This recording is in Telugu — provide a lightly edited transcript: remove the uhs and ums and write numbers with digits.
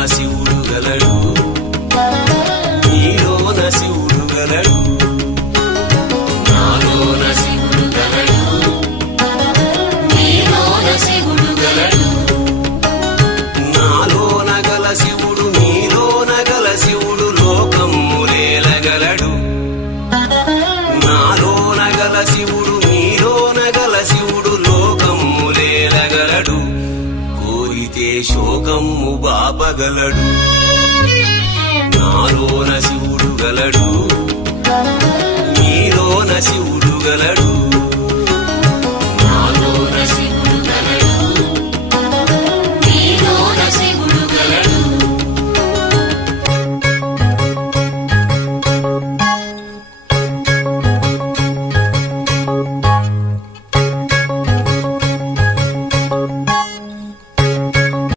శివుడు గలడు నీలోన శివుడు గలడు నాలోన శివుడు గలడు నీలోన శివుడు గలడు నాలోన గల శివుడు నీలోన గల శివుడు లోకములేలగలడు నాలోన గల శివుడు నీలోన గల శివుడు లోకములేలగలడు కోరితే శోకము బాపగలడు నాలోన శివుడు గలడు నీలోన శివుడు గలడు